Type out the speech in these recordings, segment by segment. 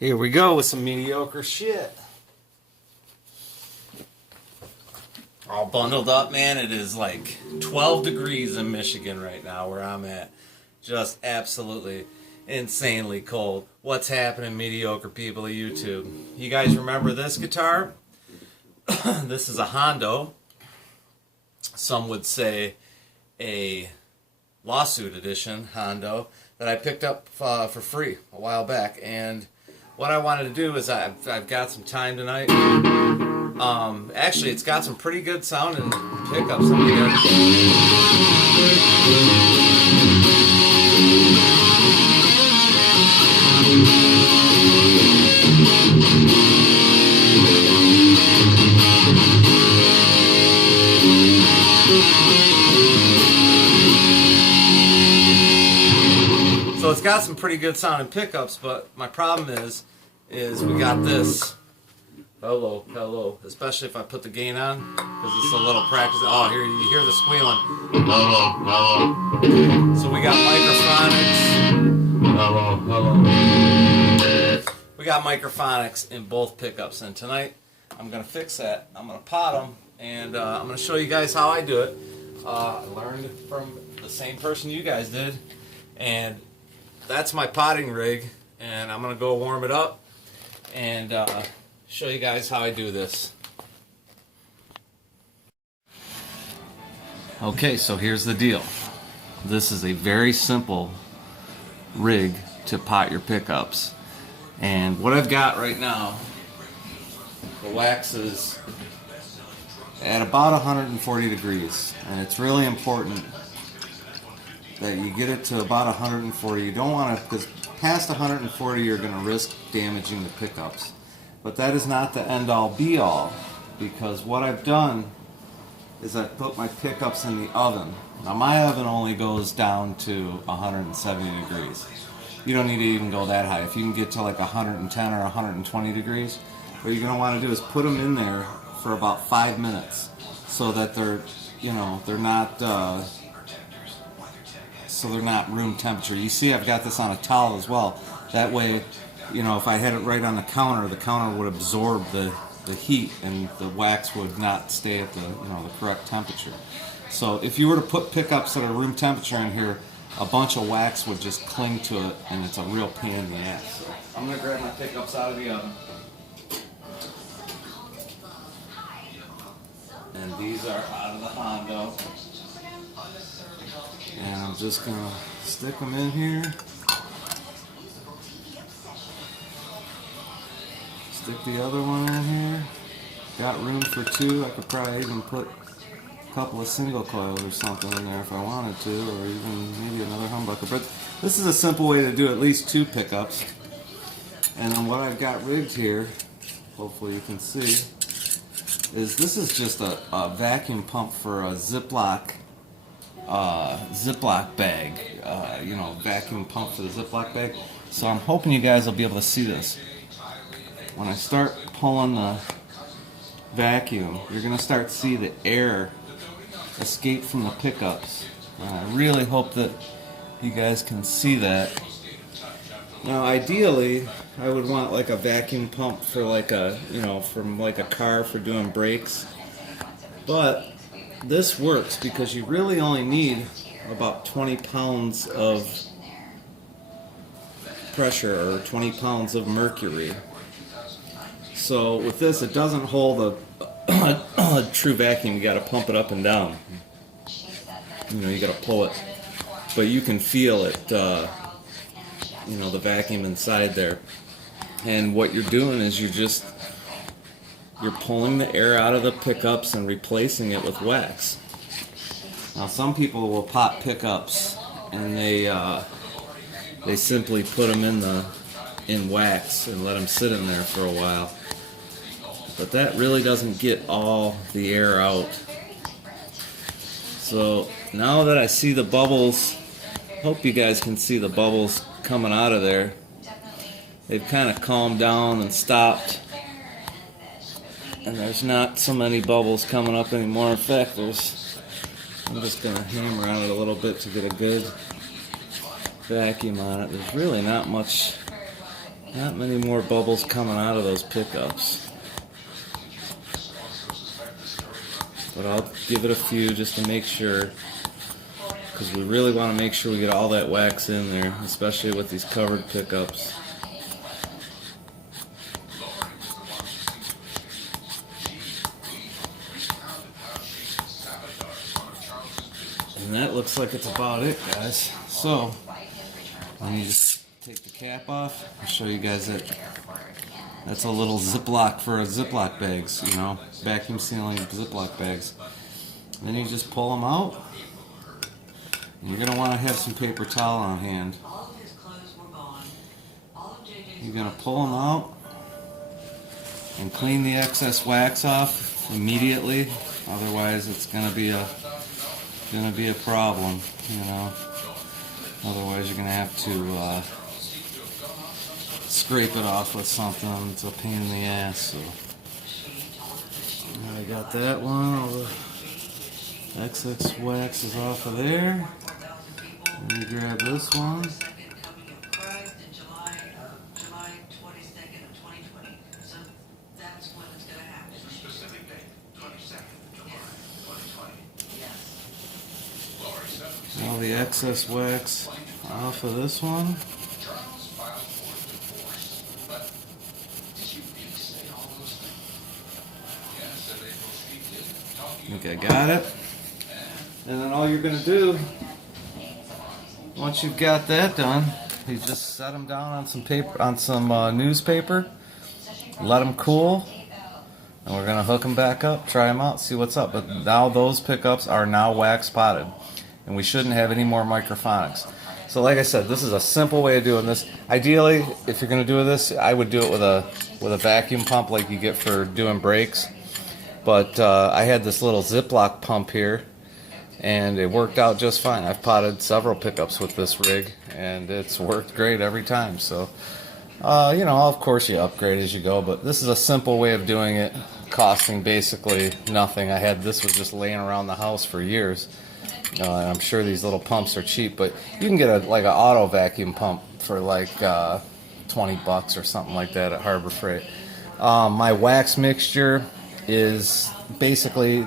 Here we go with some mediocre shit. All bundled up, man. It is like 12 degrees in Michigan right now where I'm at. Just absolutely insanely cold. What's happening, mediocre people of YouTube? You guys remember this guitar? This is a Hondo. Some would say a lawsuit edition Hondo that I picked up for free a while back. And what I wanted to do is I've got some time tonight. Actually, it's got some pretty good sounding pickups. So it's got some pretty good sounding pickups, but my problem is we got this. Hello. Especially if I put the gain on, because it's a little practice. Oh, here you hear the squealing. Hello. So we got microphonics. Hello. We got microphonics in both pickups, and tonight I'm gonna fix that. I'm gonna pot them, and I'm gonna show you guys how I do it. I learned from the same person you guys did, and that's my potting rig, and I'm gonna go warm it up and show you guys how I do this. Okay, so here's the deal. This is a very simple rig to pot your pickups. And what I've got right now, the wax is at about 140 degrees. And it's really important that you get it to about 140. You don't want to, because past 140 you're going to risk damaging the pickups. But that is not the end-all be-all, because what I've done is I've put my pickups in the oven. Now my oven only goes down to 170 degrees. You don't need to even go that high. If you can get to like 110 or 120 degrees, what you're going to want to do is put them in there for about 5 minutes, so that they're not room temperature. You see, I've got this on a towel as well. That way, you know, if I had it right on the counter would absorb the heat, and the wax would not stay at the correct temperature. So if you were to put pickups that are room temperature in here, a bunch of wax would just cling to it, and it's a real pain in the ass. So I'm gonna grab my pickups out of the oven, and these are out of the Hondo, and I'm just gonna stick them in here. Stick the other one in here. Got room for two. I could probably even put a couple of single coils or something in there if I wanted to, or even maybe another humbucker. But this is a simple way to do at least two pickups. And then what I've got rigged here, hopefully you can see, is this is just a vacuum pump for a Ziploc bag. Vacuum pump for the Ziploc bag. So I'm hoping you guys will be able to see this. When I start pulling the vacuum, you're going to start to see the air escape from the pickups. And I really hope that you guys can see that. Now ideally, I would want like a vacuum pump for like from like a car for doing brakes. But this works because you really only need about 20 pounds of pressure, or 20 pounds of mercury. So with this, it doesn't hold a true vacuum. You got to pump it up and down. You got to pull it, but you can feel it. The vacuum inside there. And what you're doing is you're pulling the air out of the pickups and replacing it with wax. Now some people will pot pickups and they simply put them in wax and let them sit in there for a while. But that really doesn't get all the air out. So now that I see the bubbles, hope you guys can see the bubbles coming out of there. They've kind of calmed down and stopped. And there's not so many bubbles coming up anymore. In fact, I'm just going to hammer on it a little bit to get a good vacuum on it. There's really not much Not many more bubbles coming out of those pickups. But I'll give it a few just to make sure, because we really want to make sure we get all that wax in there, especially with these covered pickups. And that looks like it's about it, guys. So, let me just take the cap off. I'll show you guys that. That's a little Ziploc for Ziploc bags, you know, vacuum sealing Ziploc bags. And then you just pull them out. And you're going to want to have some paper towel on hand. You're going to pull them out and clean the excess wax off immediately. Otherwise, it's going to be a problem, you know. Otherwise, you're going to have to scrape it off with something. It's a pain in the ass. So I got that one. All the excess wax is off of there. Let me grab this one. All the excess wax off of this one. I think I got it. And then all you're going to do, once you've got that done, you just set them down on some paper, on some newspaper, let them cool, and we're going to hook them back up, try them out, see what's up. But now those pickups are now wax potted, and we shouldn't have any more microphonics. So like I said, this is a simple way of doing this. Ideally, if you're going to do this, I would do it with a vacuum pump like you get for doing brakes. But I had this little Ziploc pump here, and it worked out just fine. I've potted several pickups with this rig, and it's worked great every time. So, you know, of course you upgrade as you go, but this is a simple way of doing it, costing basically nothing. This was just laying around the house for years. And I'm sure these little pumps are cheap, but you can get like an auto vacuum pump for like $20 or something like that at Harbor Freight. My wax mixture is basically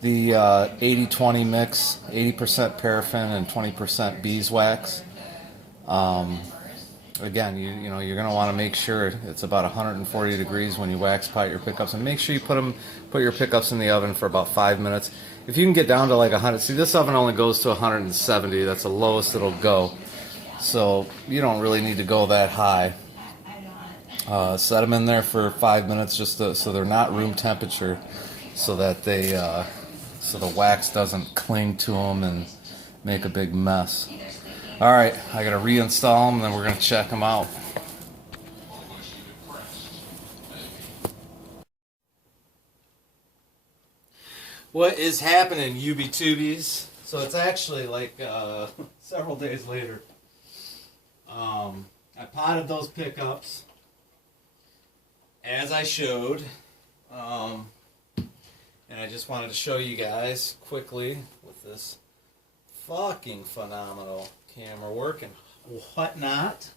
the 80-20 mix, 80% paraffin and 20% beeswax. Again, you know, you're going to want to make sure it's about 140 degrees when you wax pot your pickups, and make sure you put your pickups in the oven for about 5 minutes. If you can get down to like 100, see, this oven only goes to 170. That's the lowest it'll go. So you don't really need to go that high. Set them in there for 5 minutes just so they're not room temperature, so that so the wax doesn't cling to them and make a big mess. All right, I gotta reinstall them, and then we're gonna check them out. What is happening, UB-tubies? So it's actually like several days later. I potted those pickups as I showed, and I just wanted to show you guys quickly with this fucking phenomenal camera work and whatnot.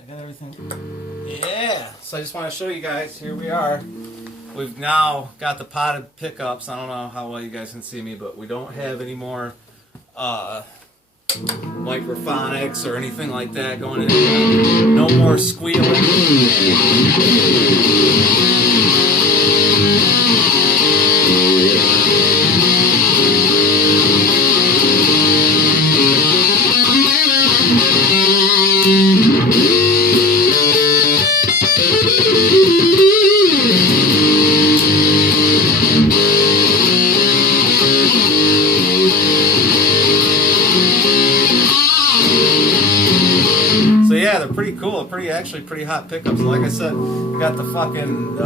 I got everything. Yeah, so I just want to show you guys, here we are. We've now got the potted pickups. I don't know how well you guys can see me, but we don't have any more microphonics or anything like that going in. No more squealing. Yeah, they're pretty cool. Actually pretty hot pickups. Like I said, we got the fucking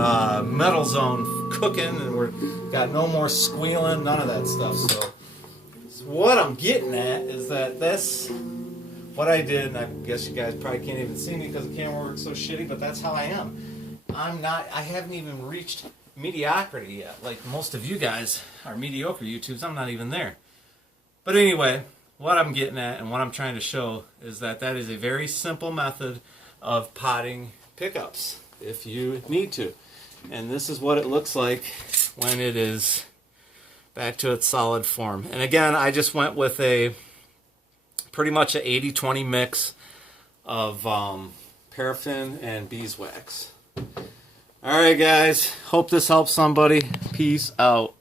metal zone cooking, and we're got no more squealing, none of that stuff. So what I'm getting at is that that's what I did, and I guess you guys probably can't even see me because the camera works so shitty, but that's how I am. I haven't even reached mediocrity yet. Like most of you guys are mediocre YouTubes. I'm not even there. But anyway, what I'm getting at and what I'm trying to show is that that is a very simple method of potting pickups if you need to. And this is what it looks like when it is back to its solid form. And again, I just went with a pretty much an 80-20 mix of paraffin and beeswax. All right, guys. Hope this helps somebody. Peace out.